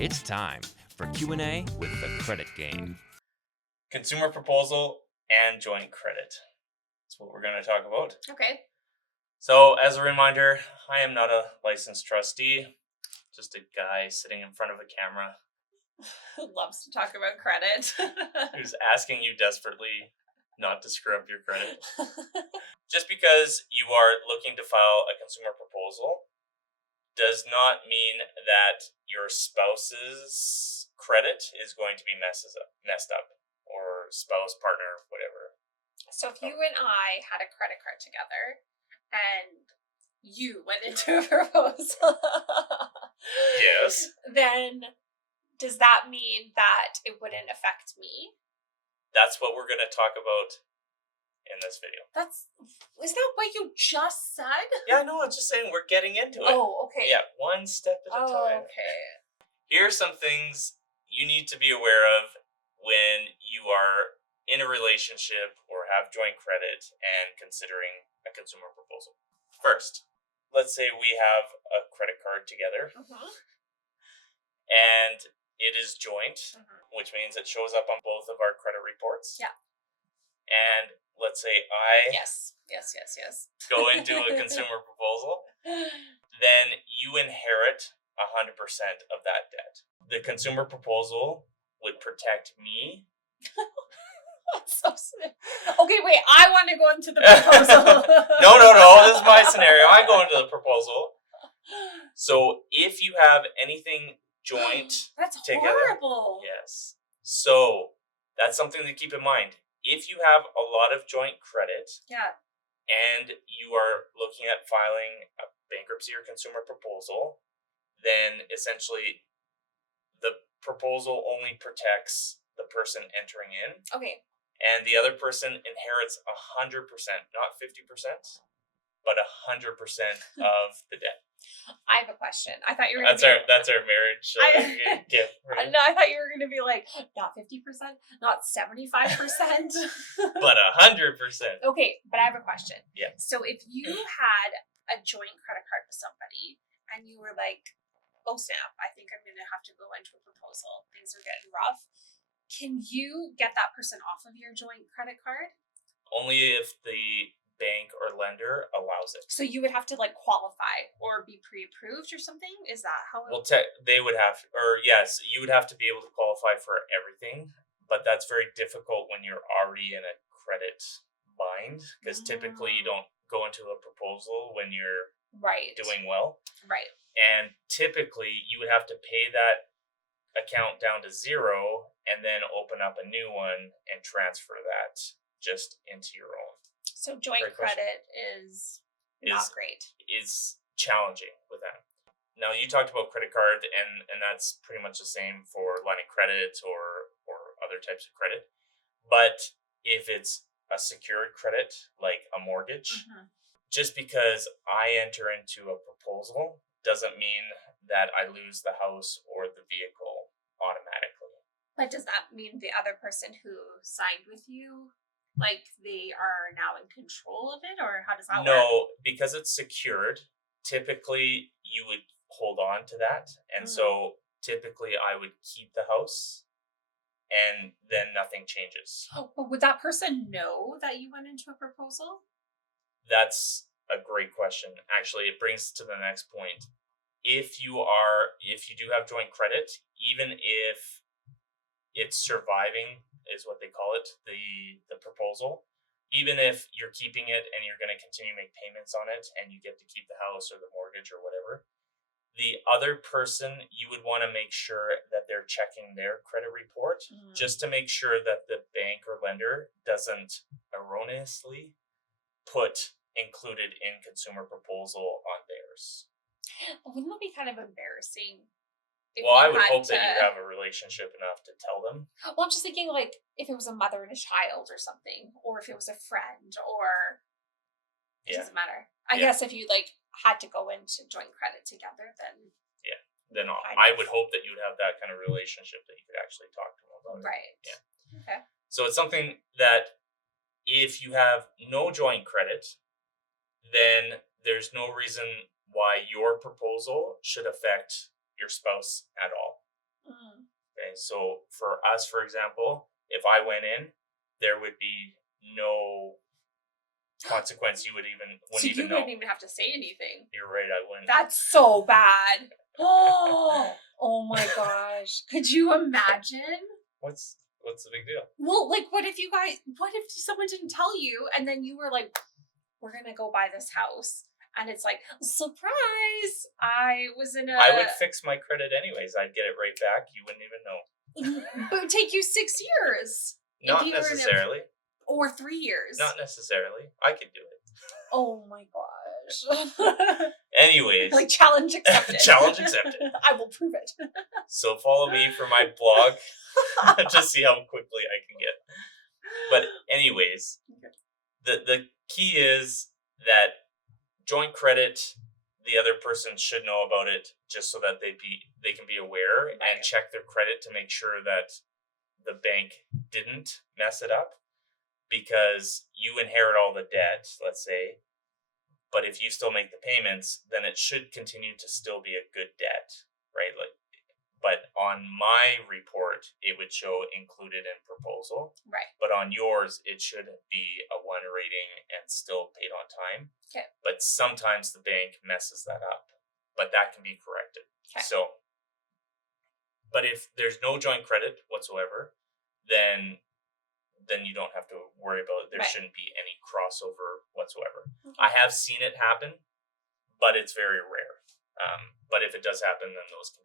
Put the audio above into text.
It's time for Q&A with the Credit Game. Consumer proposal and joint credit. That's what we're going to talk about. Okay. So, as a reminder, I am not a licensed trustee, just a guy sitting in front of a camera Loves to talk about credit. who's asking you desperately not to screw up your credit. Just because you are looking to file a consumer proposal does not mean that your spouse's credit is going to be messed up, or spouse, partner, whatever. So if you and I had a credit card together and you went into a proposal, Yes. then does that mean that it wouldn't affect me? That's what we're going to talk about in this video. Is that what you just said? Yeah, no, I'm just saying we're getting into it. Oh, okay. Yeah, one step at a time. Okay. Here are some things you need to be aware of when you are in a relationship or have joint credit and considering a consumer proposal. First, let's say we have a credit card together and it is joint, which means it shows up on both of our credit reports. Yeah. And let's say I Yes. go into a consumer proposal, then you inherit 100% of that debt. The consumer proposal would protect me. That's so sick. Okay, wait. I want to go into the proposal. No. This is my scenario. I go into the proposal. So if you have anything joint That's together, horrible. yes. So that's something to keep in mind. If you have a lot of joint credit, Yeah. and you are looking at filing a bankruptcy or consumer proposal, then essentially the proposal only protects the person entering in, Okay. and the other person inherits 100%, not 50%, but 100% of the debt. I have a question. I thought you were That's our marriage gift. Right? No, I thought you were going to be like, not 50%, not 75%. But 100%. Okay, but I have a question. Yeah. So if you had a joint credit card with somebody and you were like, oh snap, I think I'm going to have to go into a proposal. Things are getting rough. Can you get that person off of your joint credit card? Only if the bank or lender allows it. So you would have to like qualify or be pre-approved or something? Is that how it Well, they would have, or yes, you would have to be able to qualify for everything, but that's very difficult when you're already in a credit bind, because typically you don't go into a proposal when you're doing well. Right. And typically you would have to pay that account down to zero and then open up a new one and transfer that just into your own. So joint credit is not great. Is challenging with that. Now, you talked about credit card, and that's pretty much the same for line of credit or other types of credit. But if it's a secured credit, like a mortgage, just because I enter into a proposal doesn't mean that I lose the house or the vehicle automatically. But does that mean the other person who signed with you, like they are now in control of it, or how does that work? No, because it's secured, typically you would hold on to that. And so typically I would keep the house and then nothing changes. Oh, but would that person know that you went into a proposal? That's a great question. Actually, it brings us to the next point. If you do have joint credit, even if it's surviving is what they call it, the proposal, even if you're keeping it and you're going to continue to make payments on it and you get to keep the house or the mortgage or whatever, the other person, you would want to make sure that they're checking their credit report just to make sure that the bank or lender doesn't erroneously put included in consumer proposal on theirs. Wouldn't that be kind of embarrassing? Well, I would hope that you have a relationship enough to tell them. Well, I'm just thinking, like, if it was a mother and a child or something, or if it was a friend, or it doesn't matter. I guess if you like had to go into joint credit together, then I would hope that you would have that kind of relationship that you could actually talk to them about it. Right. Yeah. Okay. So it's something that if you have no joint credit, then there's no reason why your proposal should affect your spouse at all. Okay, so for us, for example, if I went in, there would be no consequence. You wouldn't So you even know. wouldn't even have to say anything. You're right, I wouldn't. That's so bad. Oh my gosh. Could you imagine? What's the big deal? Well, like, what if someone didn't tell you and then you were like, we're going to go buy this house. And it's like, surprise! I would fix my credit anyways. I'd get it right back. You wouldn't even know. But it would take you 6 years. Not necessarily. Or 3 years. Not necessarily. I could do it. Oh my gosh. Anyways. Like, challenge accepted. Challenge accepted. I will prove it. So follow me for my blog to see how quickly I can get. But anyways, the key is that joint credit, the other person should know about it just so that they can be aware and check their credit to make sure that the bank didn't mess it up, because you inherit all the debt, let's say, but if you still make the payments, then it should continue to still be a good debt, right? But on my report, it would show included in proposal. Right. But on yours, it should be a 1 rating and still paid on time. Okay. But sometimes the bank messes that up. But that can be corrected. Okay. So, but if there's no joint credit whatsoever, then you don't have to worry about it. There shouldn't be any crossover whatsoever. Okay. I have seen it happen, but it's very rare. But if it does happen, then those can